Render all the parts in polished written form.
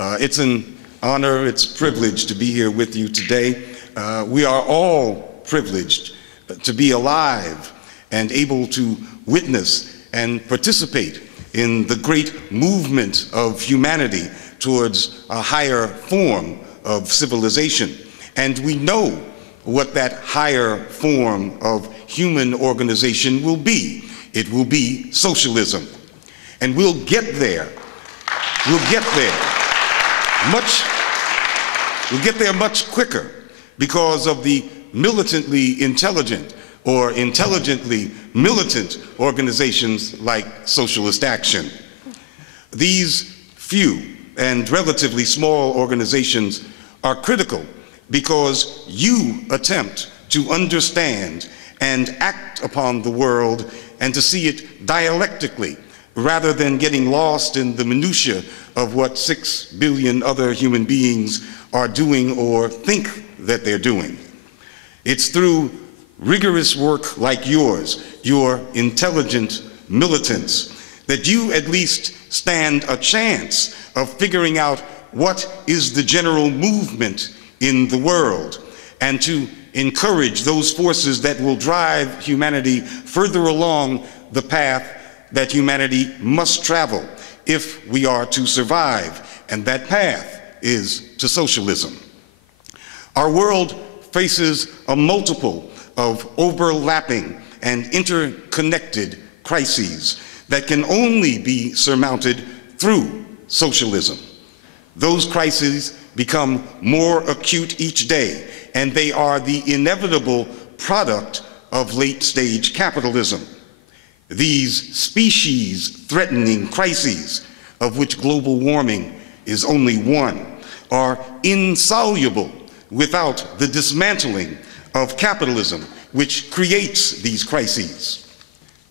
It's an honor, it's a privilege to be here with you today. We are all privileged to be alive and able to witness and participate in the great movement of humanity towards a higher form of civilization. And we know what that higher form of human organization will be. It will be socialism. And we'll get there. We'll get there much quicker because of the militantly intelligent or intelligently militant organizations like Socialist Action. These few and relatively small organizations are critical because you attempt to understand and act upon the world and to see it dialectically rather than getting lost in the minutiae of what 6 billion other human beings are doing or think that they're doing. It's through rigorous work like yours, your intelligent militants, that you at least stand a chance of figuring out what is the general movement in the world and to encourage those forces that will drive humanity further along the path that humanity must travel if we are to survive, and that path is to socialism. Our world faces a multiple of overlapping and interconnected crises that can only be surmounted through socialism. Those crises become more acute each day, and they are the inevitable product of late-stage capitalism. These species-threatening crises, of which global warming is only one, are insoluble without the dismantling of capitalism, which creates these crises.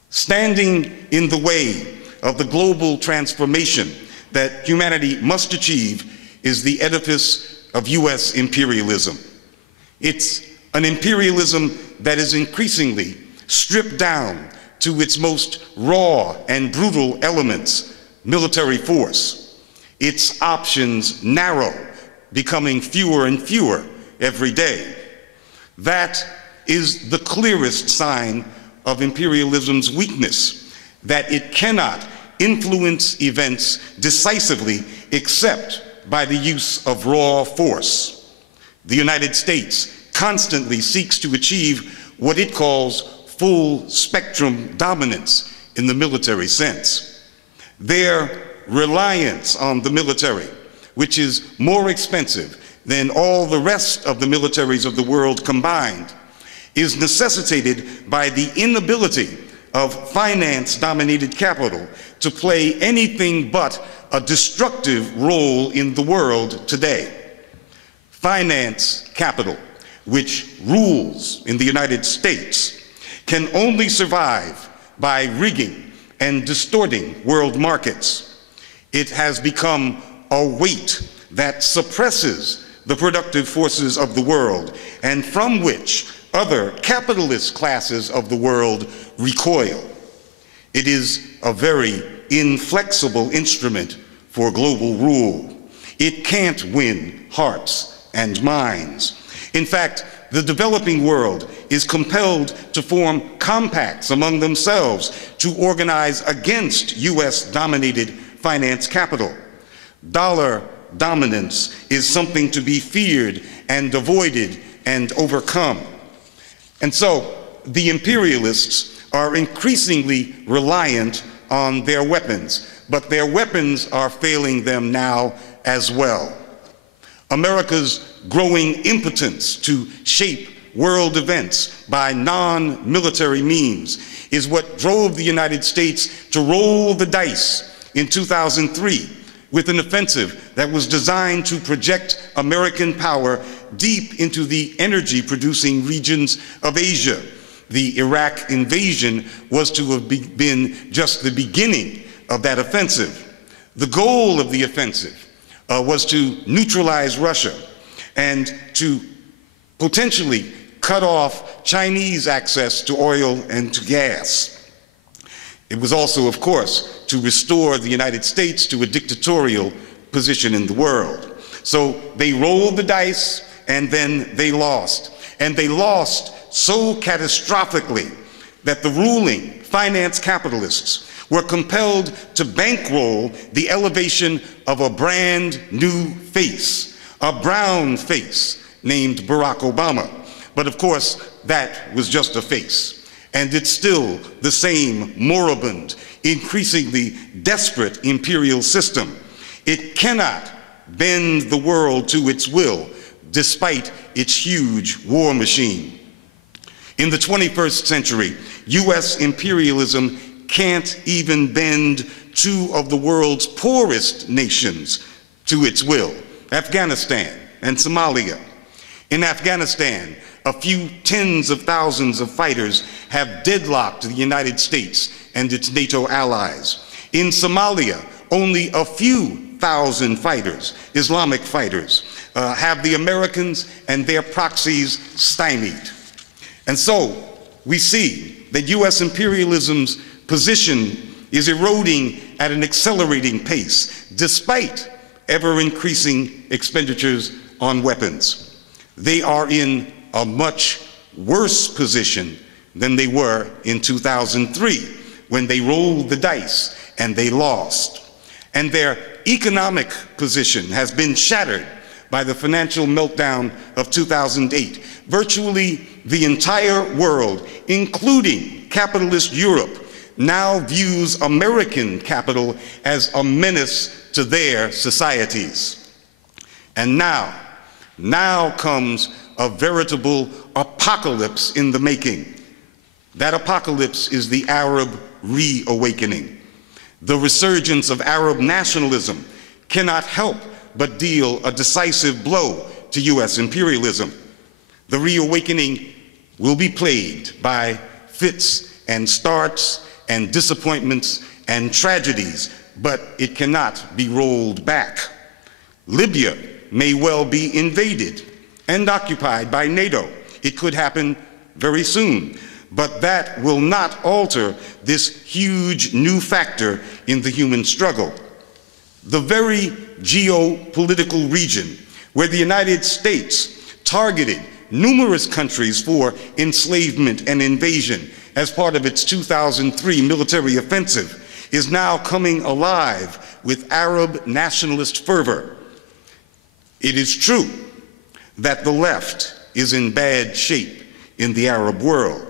Standing in the way of the global transformation that humanity must achieve is the edifice of US imperialism. It's an imperialism that is increasingly stripped down to its most raw and brutal elements, military force. Its options narrow, becoming fewer and fewer every day. That is the clearest sign of imperialism's weakness, that it cannot influence events decisively except by the use of raw force. The United States constantly seeks to achieve what it calls full spectrum dominance in the military sense. Their reliance on the military, which is more expensive than all the rest of the militaries of the world combined, is necessitated by the inability of finance-dominated capital to play anything but a destructive role in the world today. Finance capital, which rules in the United States, can only survive by rigging and distorting world markets. It has become a weight that suppresses the productive forces of the world and from which other capitalist classes of the world recoil. It is a very inflexible instrument for global rule. It can't win hearts and minds. In fact, the developing world is compelled to form compacts among themselves to organize against US-dominated finance capital. Dollar dominance is something to be feared and avoided and overcome. And so the imperialists are increasingly reliant on their weapons, but their weapons are failing them now as well. America's growing impotence to shape world events by non-military means is what drove the United States to roll the dice in 2003 with an offensive that was designed to project American power deep into the energy-producing regions of Asia. The Iraq invasion was to have been just the beginning of that offensive. The goal of the offensive was to neutralize Russia and to potentially cut off Chinese access to oil and to gas. It was also, of course, to restore the United States to a dictatorial position in the world. So they rolled the dice and then they lost. And they lost so catastrophically that the ruling finance capitalists were compelled to bankroll the elevation of a brand new face, a brown face named Barack Obama. But of course, that was just a face. And it's still the same moribund, increasingly desperate imperial system. It cannot bend the world to its will, despite its huge war machine. In the 21st century, US imperialism can't even bend two of the world's poorest nations to its will, Afghanistan and Somalia. In Afghanistan, a few tens of thousands of fighters have deadlocked the United States and its NATO allies. In Somalia, only a few thousand fighters, Islamic fighters, have the Americans and their proxies stymied. And so we see that US imperialism's position is eroding at an accelerating pace, despite ever-increasing expenditures on weapons. They are in a much worse position than they were in 2003, when they rolled the dice and they lost. And their economic position has been shattered by the financial meltdown of 2008. Virtually the entire world, including capitalist Europe, now views American capital as a menace to their societies. And now comes a veritable apocalypse in the making. That apocalypse is the Arab reawakening. The resurgence of Arab nationalism cannot help but deal a decisive blow to US imperialism. The reawakening will be plagued by fits and starts and disappointments and tragedies, but it cannot be rolled back. Libya may well be invaded and occupied by NATO. It could happen very soon, but that will not alter this huge new factor in the human struggle. The very geopolitical region where the United States targeted numerous countries for enslavement and invasion as part of its 2003 military offensive is now coming alive with Arab nationalist fervor. It is true that the left is in bad shape in the Arab world.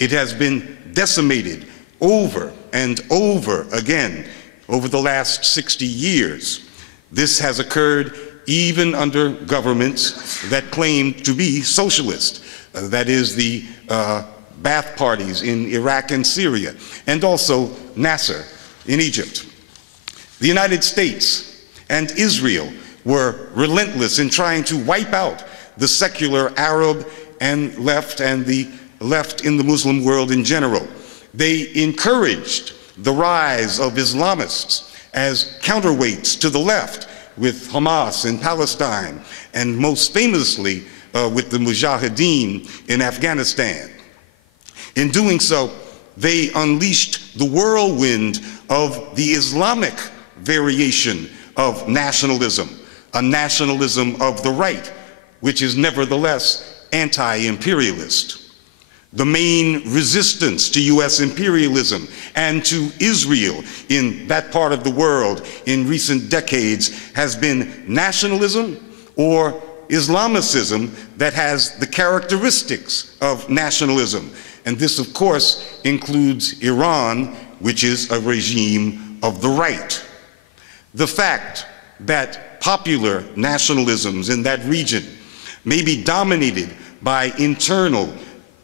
It has been decimated over and over again over the last 60 years. This has occurred even under governments that claim to be socialist. That is the Ba'ath parties in Iraq and Syria, and also Nasser in Egypt. The United States and Israel were relentless in trying to wipe out the secular Arab and the left in the Muslim world in general. They encouraged the rise of Islamists as counterweights to the left, with Hamas in Palestine, and most famously with the Mujahideen in Afghanistan. In doing so, they unleashed the whirlwind of the Islamic variation of nationalism, a nationalism of the right, which is nevertheless anti-imperialist. The main resistance to US imperialism and to Israel in that part of the world in recent decades has been nationalism or Islamicism that has the characteristics of nationalism. And this, of course, includes Iran, which is a regime of the right. The fact that popular nationalisms in that region may be dominated by internal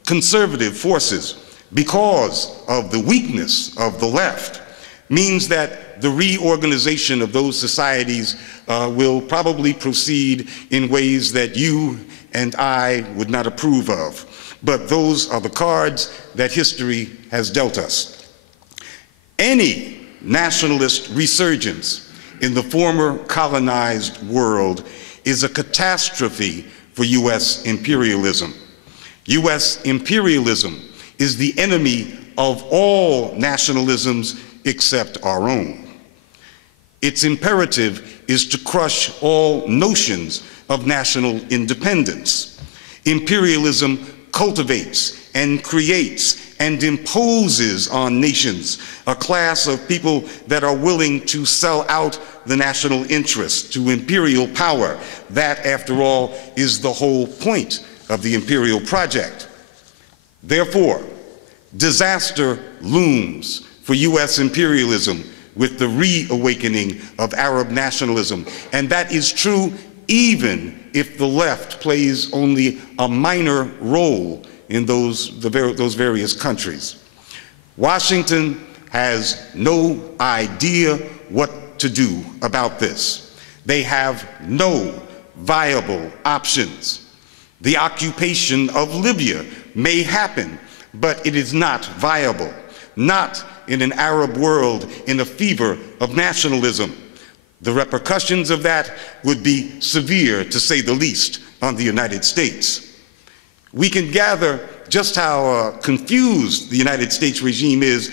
conservative forces because of the weakness of the left means that the reorganization of those societies will probably proceed in ways that you and I would not approve of. But those are the cards that history has dealt us. Any nationalist resurgence in the former colonized world is a catastrophe for US imperialism. US imperialism is the enemy of all nationalisms except our own. It's imperative is to crush all notions of national independence. Imperialism cultivates and creates and imposes on nations a class of people that are willing to sell out the national interest to imperial power. That, after all, is the whole point of the imperial project. Therefore, disaster looms for US imperialism with the reawakening of Arab nationalism. And that is true even if the left plays only a minor role in those various countries. Washington has no idea what to do about this. They have no viable options. The occupation of Libya may happen, but it is not viable, not in an Arab world in a fever of nationalism. The repercussions of that would be severe, to say the least, on the United States. We can gather just how confused the United States regime is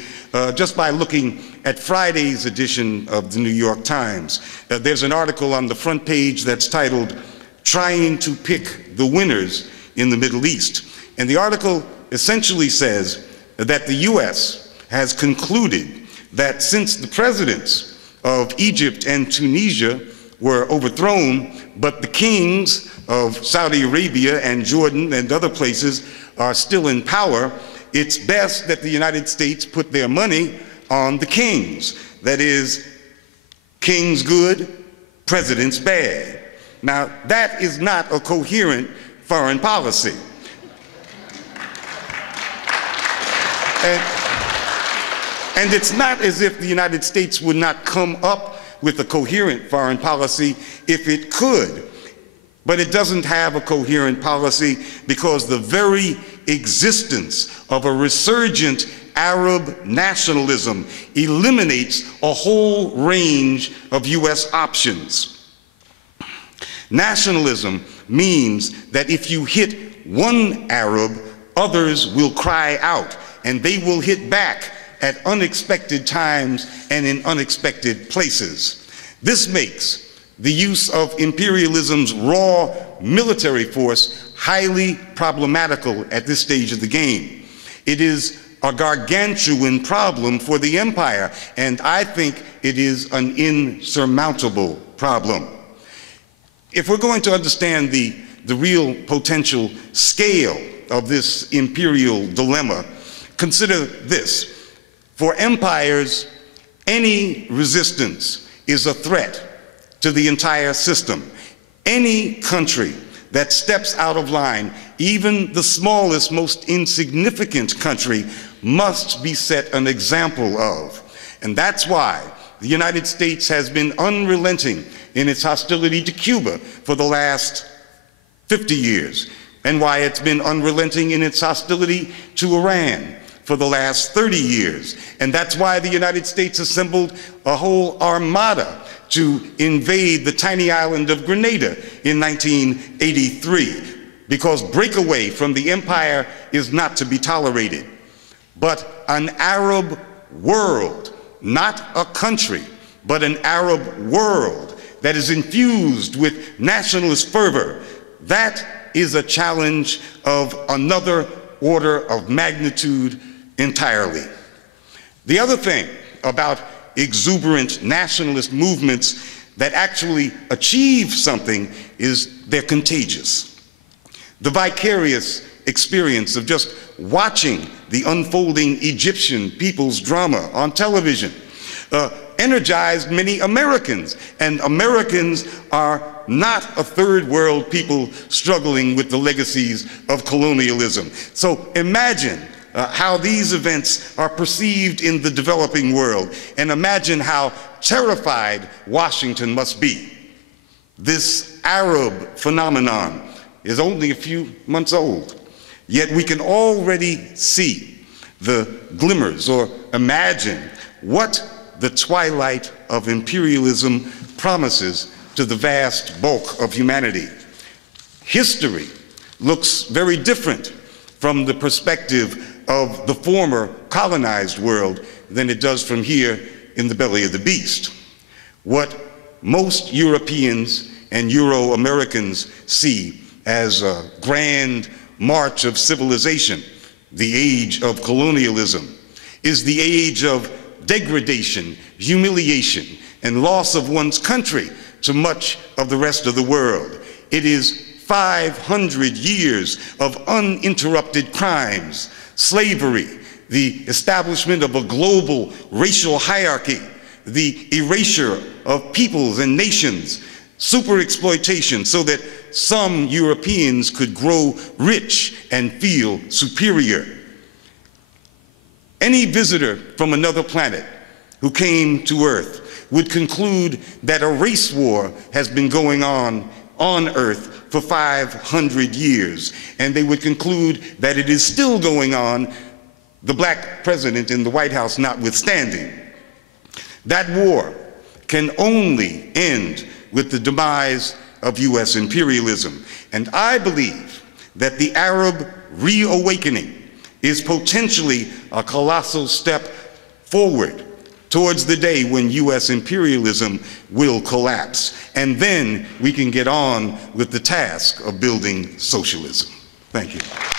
just by looking at Friday's edition of the New York Times. There's an article on the front page that's titled, "Trying to Pick the Winners in the Middle East." And the article essentially says that the US has concluded that since the presidents of Egypt and Tunisia were overthrown, but the kings of Saudi Arabia and Jordan and other places are still in power, it's best that the United States put their money on the kings. That is, kings good, presidents bad. Now, that is not a coherent foreign policy. And it's not as if the United States would not come up with a coherent foreign policy if it could. But it doesn't have a coherent policy because the very existence of a resurgent Arab nationalism eliminates a whole range of US options. Nationalism means that if you hit one Arab, others will cry out, and they will hit back at unexpected times and in unexpected places. This makes the use of imperialism's raw military force highly problematical at this stage of the game. It is a gargantuan problem for the empire, and I think it is an insurmountable problem. If we're going to understand the real potential scale of this imperial dilemma, consider this. For empires, any resistance is a threat to the entire system. Any country that steps out of line, even the smallest, most insignificant country, must be set an example of. And that's why the United States has been unrelenting in its hostility to Cuba for the last 50 years, and why it's been unrelenting in its hostility to Iran for the last 30 years. And that's why the United States assembled a whole armada to invade the tiny island of Grenada in 1983, because breakaway from the empire is not to be tolerated. But an Arab world, not a country, but an Arab world that is infused with nationalist fervor, that is a challenge of another order of magnitude entirely. The other thing about exuberant nationalist movements that actually achieve something is they're contagious. The vicarious experience of just watching the unfolding Egyptian people's drama on television energized many Americans, and Americans are not a third world people struggling with the legacies of colonialism. So imagine how these events are perceived in the developing world, and imagine how terrified Washington must be. This Arab phenomenon is only a few months old, yet we can already see the glimmers, or imagine what the twilight of imperialism promises to the vast bulk of humanity. History looks very different from the perspective of the former colonized world than it does from here in the belly of the beast. What most Europeans and Euro-Americans see as a grand march of civilization, the age of colonialism, is the age of degradation, humiliation, and loss of one's country to much of the rest of the world. It is 500 years of uninterrupted crimes, slavery, the establishment of a global racial hierarchy, the erasure of peoples and nations, superexploitation so that some Europeans could grow rich and feel superior. Any visitor from another planet who came to Earth would conclude that a race war has been going on Earth for 500 years, and they would conclude that it is still going on, the black president in the White House notwithstanding. That war can only end with the demise of US imperialism. And I believe that the Arab reawakening is potentially a colossal step forward towards the day when US imperialism will collapse. And then we can get on with the task of building socialism. Thank you.